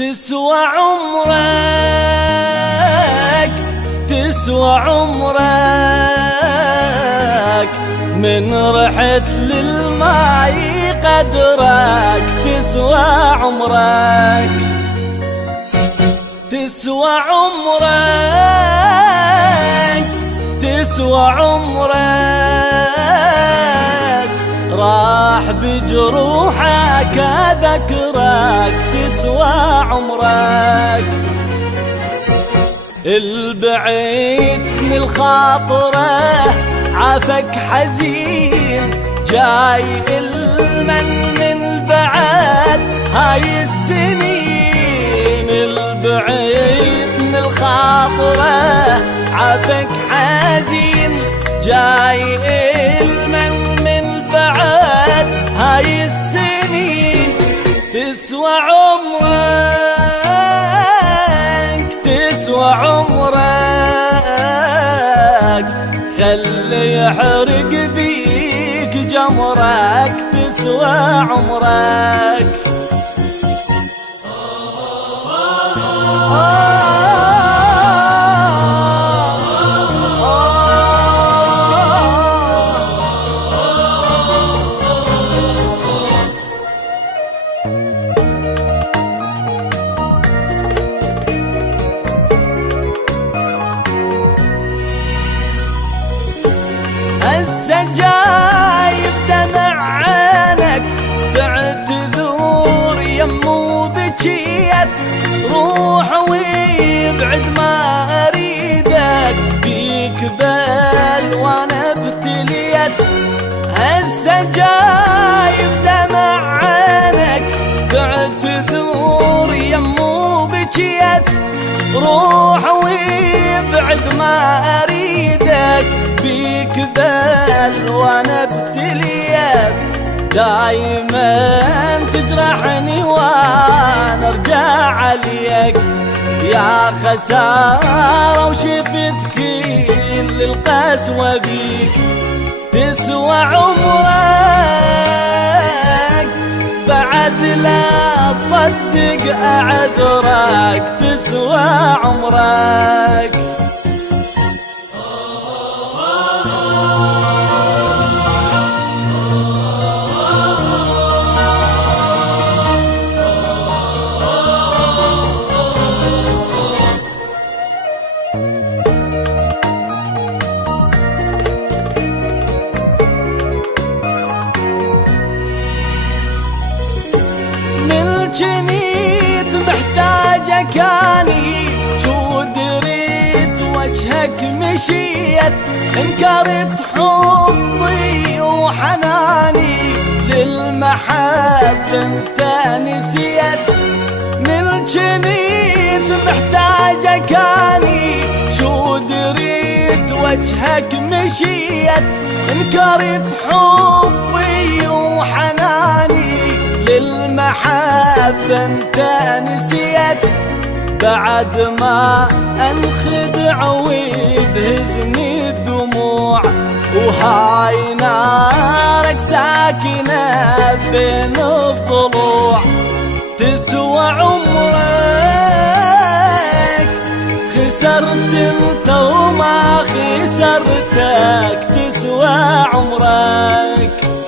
تسوى عمرك، تسوى عمرك، من رحت للماء قدرك. تسوى عمرك، تسوى عمرك، تسوى عمرك، راح بجروحك ذكرك. تسوى عمرك، البعيد من الخاطره عافك حزين، جاي المن من بعد هاي السنين. البعيد من الخاطره عافك حزين، جاي المن من بعد هاي السنين. تسوى عمرك، تسوى عمرك، خلي يحرق بيك جمرك. تسوى عمرك، هسه جايب دمع عينك، تعتذور يمو بجيت. روح ويبعد ما اريدك، بيك بال وانا ابتليت. هسه جايب دمع عينك، تعتذور يمو بجيت. روح ويبعد ما اريدك، بيك بال وانا ابتليت. دايما تجرحني وانا ارجع عليك، يا خسارة وشفت كل القسوة بيك. تسوى عمرك، بعد لا صدق اعذرك. تسوى عمرك، جنيت محتاجك اني، شو دريت وجهك مشيت. انكرت حبي وحناني، للمحب انت نسيت. من جنيت محتاجك اني، شو دريت وجهك مشيت. انكرت حبي وحناني، للمحبة انت نسيت. بعد ما انخدع ويدهزني الدموع، وهاي نارك ساكنة بين الضلوع. تسوى عمرك، خسرت انت وما خسرتك. تسوى عمرك.